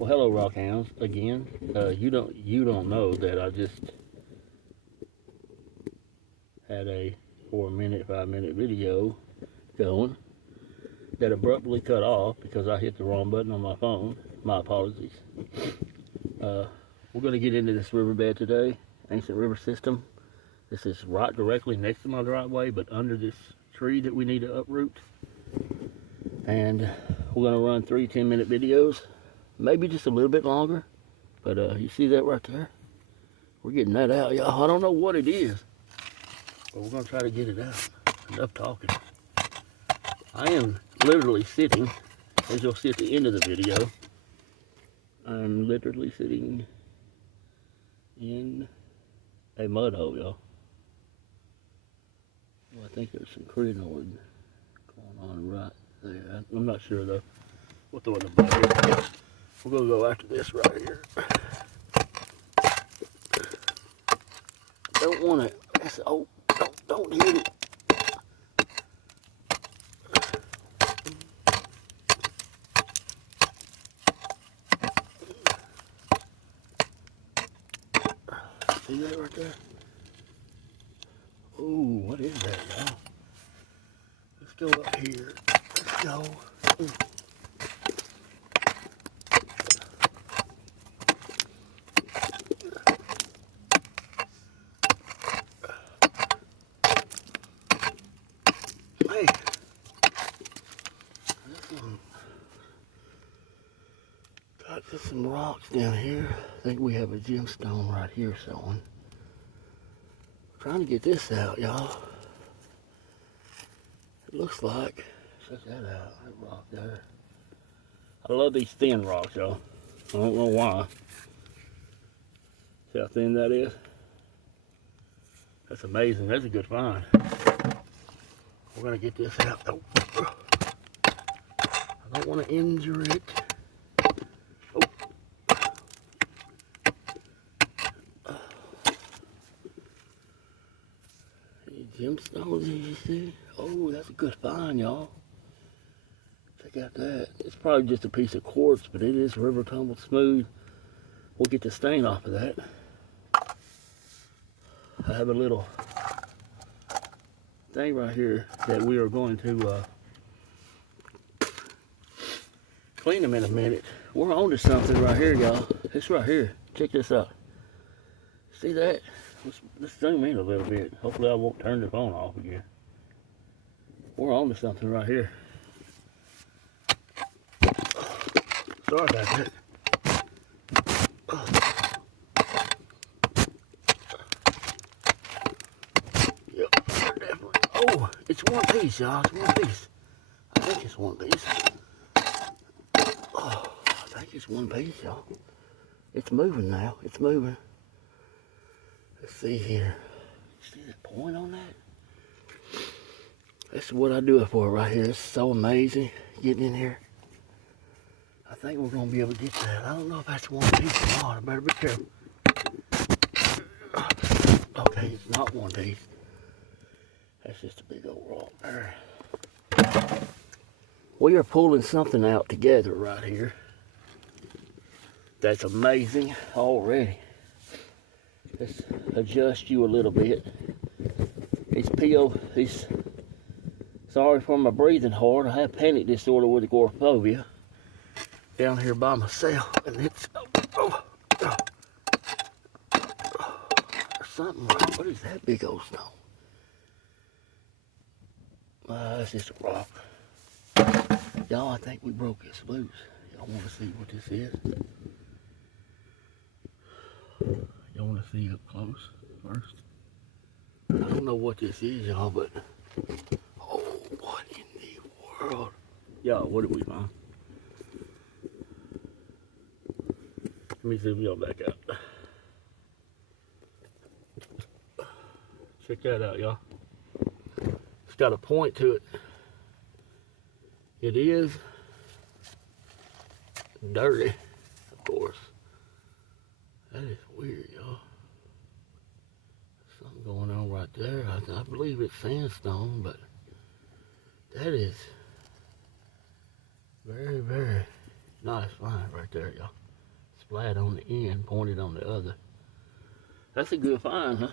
Well, hello, Rockhounds. Again, you don't know that I just had a 4-minute, 5-minute video going that abruptly cut off because I hit the wrong button on my phone. My apologies. We're going to get into this riverbed today, ancient river system. This is right directly next to my driveway, but under this tree that we need to uproot. And we're going to run 3 10-minute videos, maybe just a little bit longer. But you see that right there? We're getting that out, y'all. I don't know what it is, but we're going to try to get it out. Enough talking. I am literally sitting, as you'll see at the end of the video, I'm literally sitting in a mud hole, y'all. Well, I think there's some crinoid going on right there. I'm not sure though. We'll throw it in the bucket. We're gonna go after this right here. Don't want it. Oh, don't hit it. See that right there? Ooh, what is that, y'all? Let's go up here. Let's go. Hey, got some rocks down here. I think we have a gemstone right here showing. Trying to get this out, y'all. It looks like, check that out, that rock there. I love these thin rocks, y'all. I don't know why. See how thin that is? That's amazing. That's a good find. We're gonna get this out. Oh. I don't want to injure it. Oh. Any gemstones, as you see? Oh, that's a good find, y'all. Check out that. It's probably just a piece of quartz, but it is river tumbled smooth. We'll get the stain off of that. I have a little thing right here that we are going to clean them in a minute. We're on to something right here, y'all. It's right here. Check this out. See that? Let's zoom in a little bit. Hopefully I won't turn the phone off again. We're on to something right here. Sorry about that. Yep, definitely. Oh, it's one piece, y'all. It's one piece. I think it's one piece. Oh, I think it's one piece, y'all. It's moving now. It's moving. Let's see here. See that point on that? This is what I do it for right here. It's so amazing getting in here. I think we're going to be able to get that. I don't know if that's one piece or not. I better be careful. Okay, it's not one piece. That's just a big old rock there. We are pulling something out together right here. That's amazing already. Let's adjust you a little bit. These sorry for my breathing hard. I have panic disorder with agoraphobia down here by myself, and it's there's something wrong. What is that big old stone? It's just a rock. Y'all, I think we broke this loose. Y'all want to see what this is? Y'all want to see up close first? I don't know what this is, y'all, but oh, what in the world? Y'all, what did we find? Let me zoom y'all back out. Check that out, y'all. It's got a point to it. It is dirty, of course. That is weird, y'all. Something going on right there. I believe it's sandstone, but that is very, very nice find right there, y'all. It's flat on the end, pointed on the other. That's a good find, huh?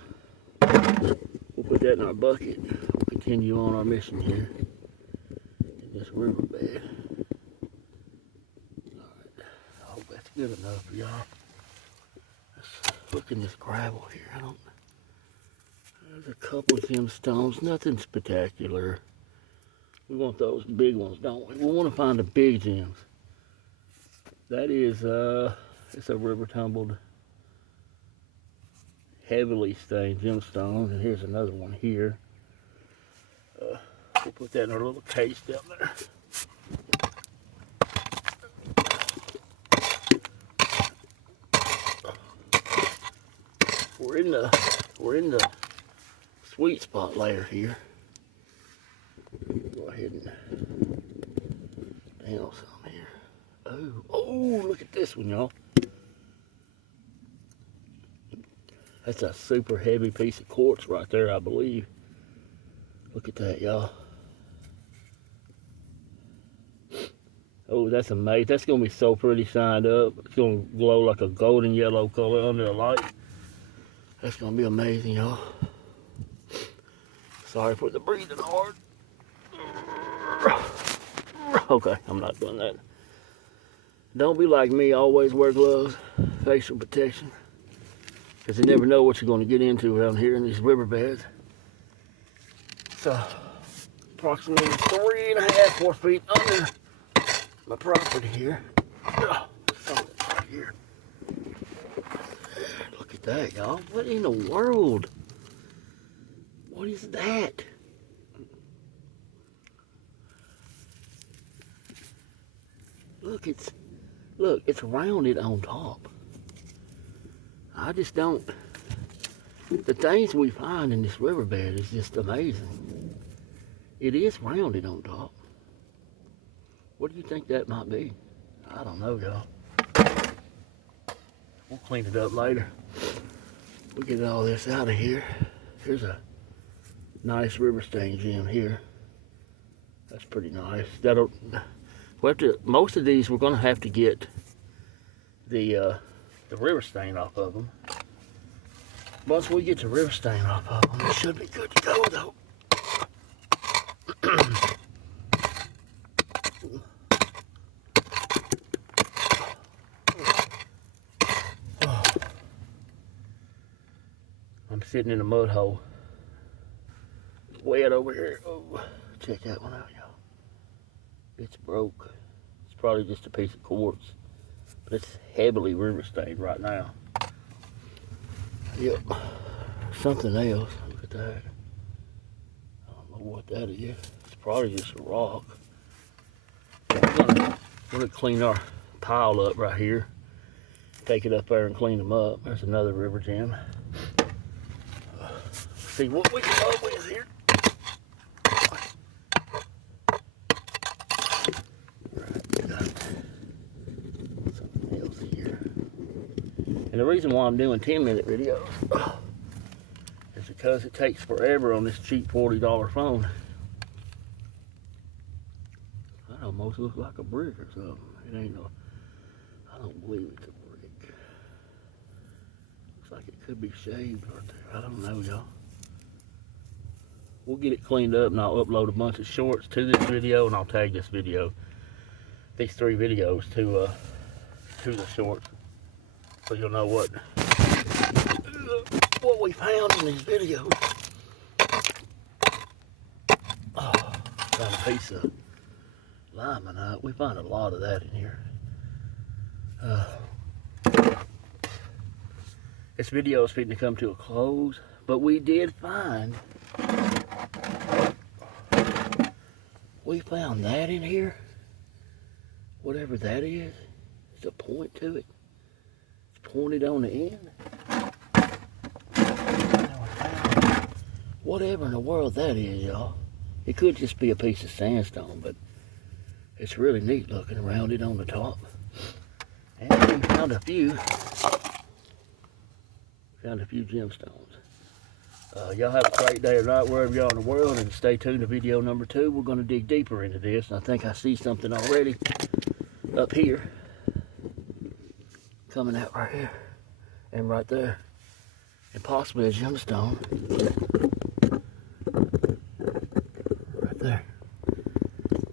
We'll put that in our bucket. We'll continue on our mission here in this riverbed. Alright, I hope that's good enough for y'all. Let's look in this gravel here. There's a couple of gemstones, nothing spectacular. We want those big ones, don't we? We want to find the big gems. That is, it's a river tumbled, heavily stained gemstone. And here's another one here. We'll put that in our little case down there. We're in the sweet spot layer here. Go ahead and down some here. Oh, look at this one, y'all. That's a super heavy piece of quartz right there, I believe. Look at that, y'all. Oh, that's amazing. That's going to be so pretty shined up. It's going to glow like a golden yellow color under the light. That's going to be amazing, y'all. Sorry for the breathing hard. Okay, I'm not doing that. Don't be like me. Always wear gloves, facial protection. Because you never know what you're going to get into around here in these riverbeds. So, approximately 3.5, 4 feet under my property here. Something right here. Look at that, y'all. What in the world? What is that? Look, it's rounded on top. I just don't. The things we find in this riverbed is just amazing. It is rounded on top. What do you think that might be? I don't know, y'all. We'll clean it up later. We'll get all this out of here. Here's a nice river stain gem here. That's pretty nice. That'll. We'll have to, most of these we're gonna have to get the river stain off of them. Once we get the river stain off of them, it should be good to go though. I'm sitting in a mud hole. It's wet over here. Oh, check that one out, y'all. It's broke. It's probably just a piece of quartz, but it's heavily river stained right now. Yep. Something else. Look at that. I don't know what that is. It's probably just a rock. We're gonna clean our pile up right here. Take it up there and clean them up. There's another river gem. See what we come up with here. And the reason why I'm doing 10-minute videos is because it takes forever on this cheap $40 phone. That almost looks like a brick or something. It ain't no, I don't believe it's a brick. Looks like it could be shaved right there. I don't know, y'all. We'll get it cleaned up and I'll upload a bunch of shorts to this video, and I'll tag this video, these 3 videos to the shorts. So you'll know what we found in these videos. Oh, found a piece of limonite. We find a lot of that in here. This video is fitting to come to a close, but we did find, we found that in here. Whatever that is, there's a point to it. Pointed on the end. Whatever in the world that is, y'all. It could just be a piece of sandstone, but it's really neat looking, rounded on the top. And we found a few gemstones. Y'all have a great day or night wherever y'all in the world, and stay tuned to video number 2. We're going to dig deeper into this, and I think I see something already up here. coming out right here and right there, and possibly a gemstone right there.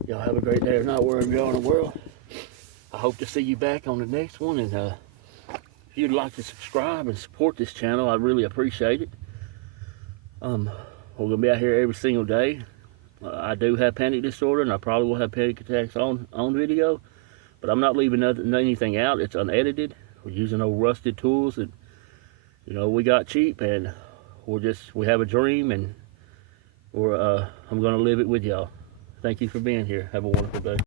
Y'all have a great day or night wherever you are in the world. I hope to see you back on the next one, and if you'd like to subscribe and support this channel, I'd really appreciate it. We're gonna be out here every single day. I do have panic disorder, and I probably will have panic attacks on video, but I'm not leaving anything out. It's unedited. We're using old rusted tools that, you know, we got cheap, and we have a dream, and I'm gonna live it with y'all. Thank you for being here. Have a wonderful day.